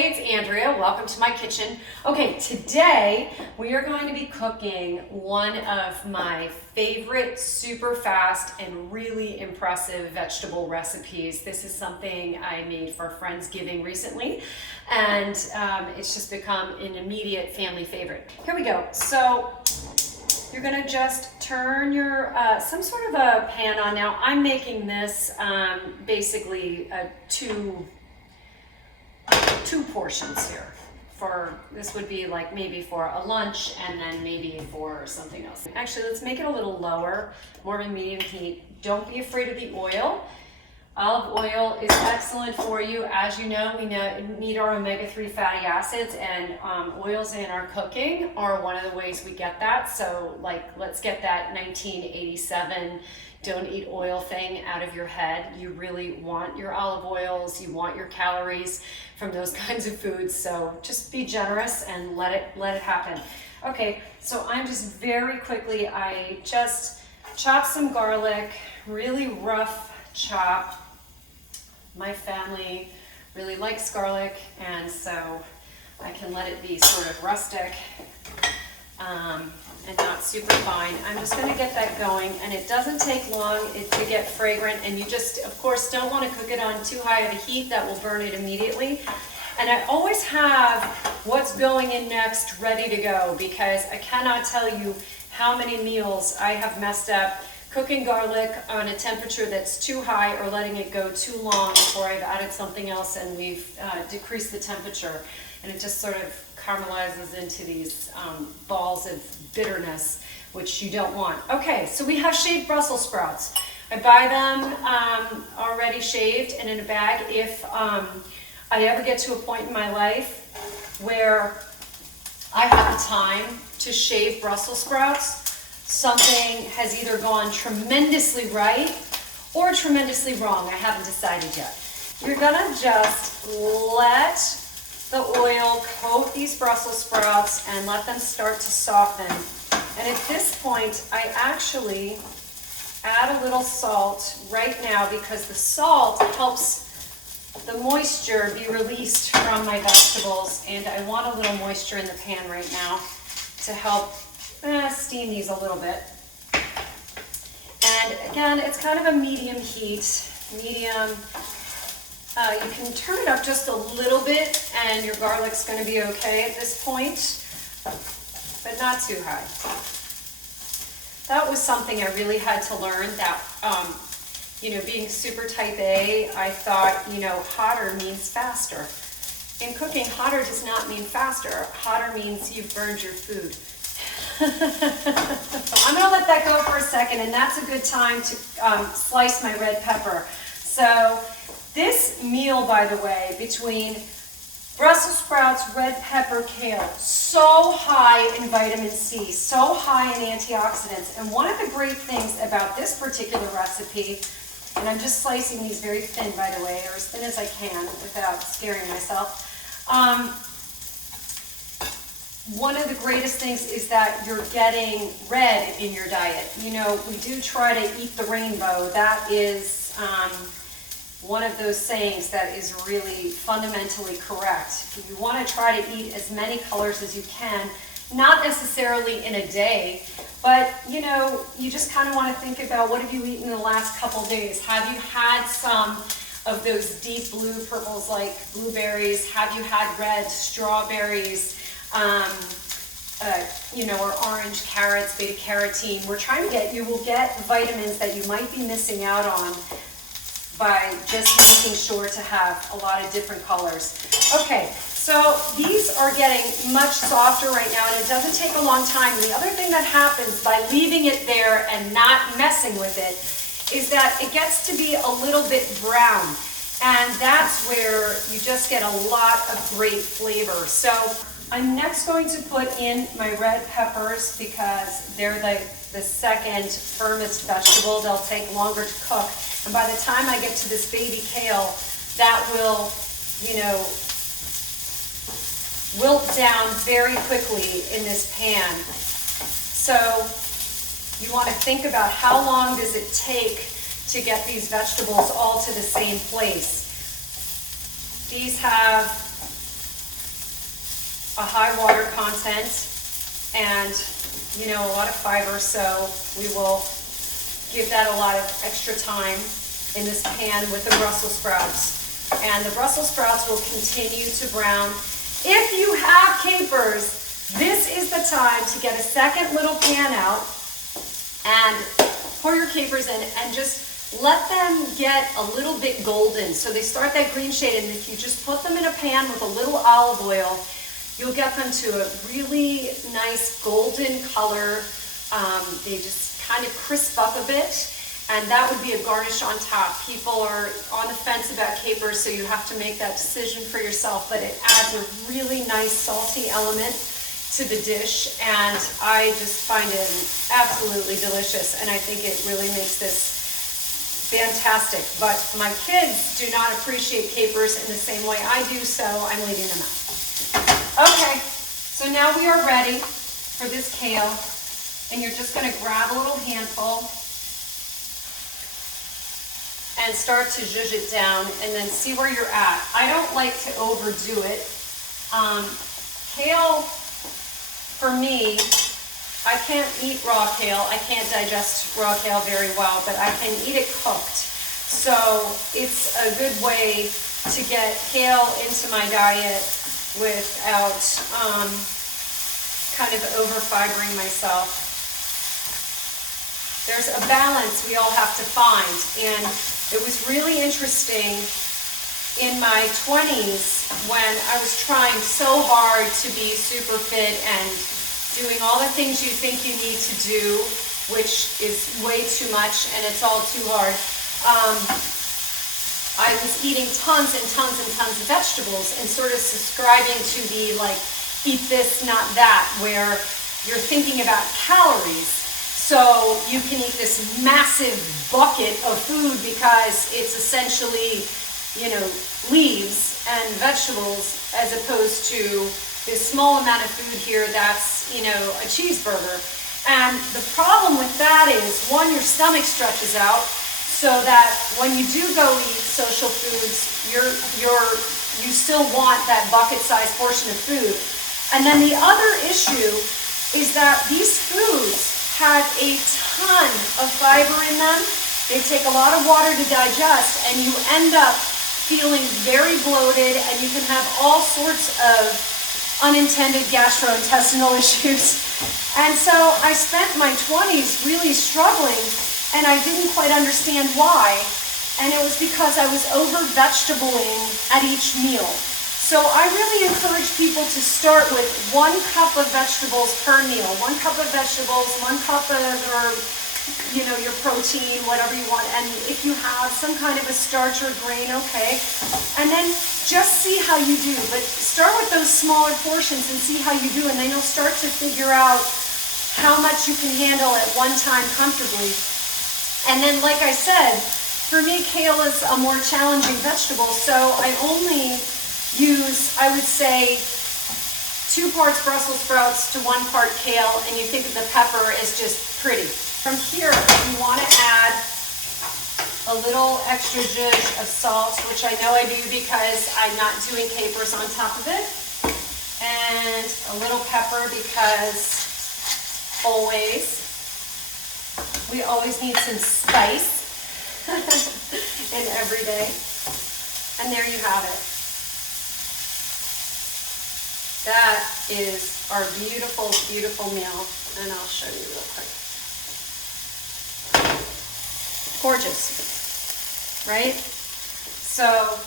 Hey, it's Andrea. Welcome to my kitchen. Okay, today we are going to be cooking one of my favorite super fast and really impressive vegetable recipes. This is something I made for Friendsgiving recently, and it's just become an immediate family favorite. Here we go. So you're gonna just turn your some sort of a pan on. Now I'm making this basically two portions here. This would be like maybe for a lunch and then maybe for something else. Actually, let's make it a little lower, more of a medium heat. Don't be afraid of the oil. Olive oil is excellent for you. As you know, we need our omega-3 fatty acids, and oils in our cooking are one of the ways we get that. So let's get that 1987 don't eat oil thing out of your head. You really want your olive oils, you want your calories from those kinds of foods. So just be generous and let it happen. Okay, so I'm just very quickly, I just chopped some garlic, really rough chop. My family really likes garlic, and so I can let it be sort of rustic and not super fine. I'm just going to get that going, and it doesn't take long to get fragrant, and you just, of course, don't want to cook it on too high of a heat. That will burn it immediately. And I always have what's going in next ready to go, because I cannot tell you how many meals I have messed up cooking garlic on a temperature that's too high or letting it go too long before I've added something else and we've decreased the temperature, and it just sort of caramelizes into these balls of bitterness, which you don't want. Okay, so we have shaved Brussels sprouts. I buy them already shaved and in a bag. If I ever get to a point in my life where I have the time to shave Brussels sprouts, something has either gone tremendously right or tremendously wrong. I haven't decided yet. You're gonna just let the oil coat these Brussels sprouts and let them start to soften. And at this point, I actually add a little salt right now, because the salt helps the moisture be released from my vegetables, and I want a little moisture in the pan right now to help steam these a little bit. And again, it's kind of a medium heat, medium. You can turn it up just a little bit and your garlic's going to be okay at this point, but not too high. That was something I really had to learn, that, being super type A, I thought, hotter means faster. In cooking, hotter does not mean faster. Hotter means you've burned your food. I'm going to let that go for a second, and that's a good time to slice my red pepper. So this meal, by the way, between Brussels sprouts, red pepper, kale, so high in vitamin C, so high in antioxidants. And one of the great things about this particular recipe, and I'm just slicing these very thin, by the way, or as thin as I can without scaring myself. One of the greatest things is that you're getting red in your diet. We do try to eat the rainbow. That is one of those sayings that is really fundamentally correct. You want to try to eat as many colors as you can, not necessarily in a day, but you just kind of want to think about, what have you eaten in the last couple days? Have you had some of those deep blue purples like blueberries? Have you had red strawberries? Or orange carrots, beta carotene. We're trying to you will get vitamins that you might be missing out on by just making sure to have a lot of different colors. Okay, so these are getting much softer right now, and it doesn't take a long time. And the other thing that happens by leaving it there and not messing with it is that it gets to be a little bit brown. And that's where you just get a lot of great flavor. So I'm next going to put in my red peppers, because they're the second firmest vegetable. They'll take longer to cook. And by the time I get to this baby kale, that will, wilt down very quickly in this pan. So you want to think about, how long does it take to get these vegetables all to the same place. These have a high water content and, you know, a lot of fiber, so we will give that a lot of extra time in this pan with the Brussels sprouts. And the Brussels sprouts will continue to brown. If you have capers, this is the time to get a second little pan out and pour your capers in and just let them get a little bit golden. So they start that green shade, and if you just put them in a pan with a little olive oil, you'll get them to a really nice golden color. They just kind of crisp up a bit, and that would be a garnish on top. People are on the fence about capers, so you have to make that decision for yourself, but it adds a really nice salty element to the dish, and I just find it absolutely delicious, and I think it really makes this fantastic. But my kids do not appreciate capers in the same way I do, so I'm leaving them out. Okay, so now we are ready for this kale, and you're just gonna grab a little handful and start to zhuzh it down and then see where you're at. I don't like to overdo it. Kale, for me, I can't eat raw kale. I can't digest raw kale very well, but I can eat it cooked. So it's a good way to get kale into my diet without kind of over-fibering myself. There's a balance we all have to find, and it was really interesting in my 20s when I was trying so hard to be super fit and doing all the things you think you need to do, which is way too much and it's all too hard. I was eating tons and tons and tons of vegetables and sort of subscribing to the like, eat this, not that, where you're thinking about calories. So you can eat this massive bucket of food because it's essentially, you know, leaves and vegetables, as opposed to this small amount of food here that's, you know, a cheeseburger. And the problem with that is, one, your stomach stretches out, so that when you do go eat social foods, you still want that bucket-sized portion of food. And then the other issue is that these foods have a ton of fiber in them. They take a lot of water to digest, and you end up feeling very bloated, and you can have all sorts of unintended gastrointestinal issues. And so I spent my 20s really struggling, and I didn't quite understand why. And it was because I was over vegetabling at each meal. So I really encourage people to start with 1 cup of vegetables per meal. 1 cup of vegetables, 1 cup of your protein, whatever you want. And if you have some kind of a starch or grain, okay. And then just see how you do. But start with those smaller portions and see how you do, and then you'll start to figure out how much you can handle at one time comfortably. And then, like I said, for me, kale is a more challenging vegetable, so I only use, I would say, 2 parts Brussels sprouts to 1 part kale, and you think of the pepper as just pretty. From here, you want to add a little extra zhuzh of salt, which I know I do because I'm not doing capers on top of it, and a little pepper because we always need some spice in every day. And there you have it. That is our beautiful, beautiful meal, and I'll show you real quick. Gorgeous, right? So,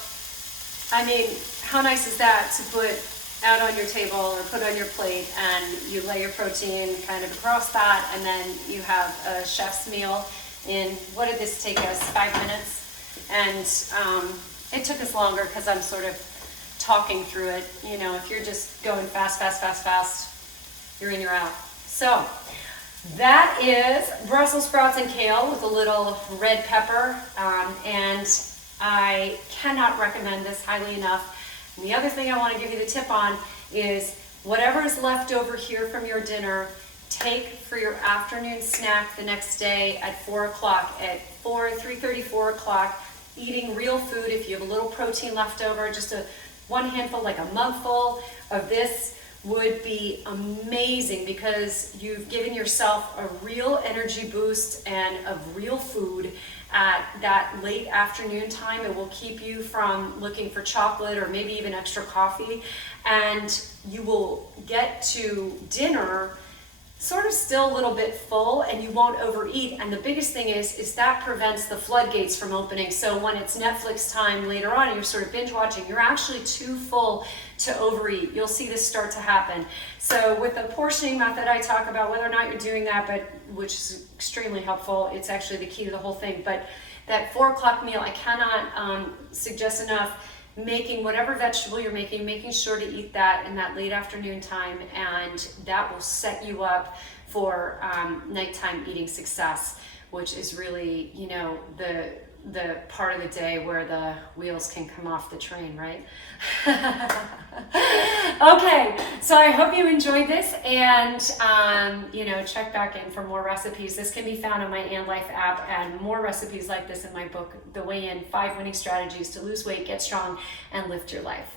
I mean, how nice is that to put out on your table or put on your plate, and you lay your protein kind of across that, and then you have a chef's meal in, what did this take us, 5 minutes? And it took us longer because I'm sort of talking through it. You know, if you're just going fast, you're in, you're out. So that is Brussels sprouts and kale with a little red pepper, and I cannot recommend this highly enough. And the other thing I want to give you the tip on is whatever is left over here from your dinner, take for your afternoon snack the next day at 4 o'clock, at 3:30, 4 o'clock, eating real food. If you have a little protein left over, just one handful, like a mugful of this would be amazing, because you've given yourself a real energy boost and of real food at that late afternoon time. It will keep you from looking for chocolate or maybe even extra coffee, and you will get to dinner sort of still a little bit full, and you won't overeat. And the biggest thing is that prevents the floodgates from opening. So when it's Netflix time later on and you're sort of binge watching, you're actually too full to overeat. You'll see this start to happen. So with the portioning method, I talk about whether or not you're doing that, but which is extremely helpful. It's actually the key to the whole thing. But that 4 o'clock meal, I cannot suggest enough. Making whatever vegetable you're making sure to eat that in that late afternoon time, and that will set you up for nighttime eating success, which is really, you know, the part of the day where the wheels can come off the train, right? Okay, so I hope you enjoyed this, and you know, check back in for more recipes. This can be found on my And Life app, and more recipes like this in my book, The Way In: 5 Winning Strategies to Lose Weight, Get Strong, and Lift Your Life.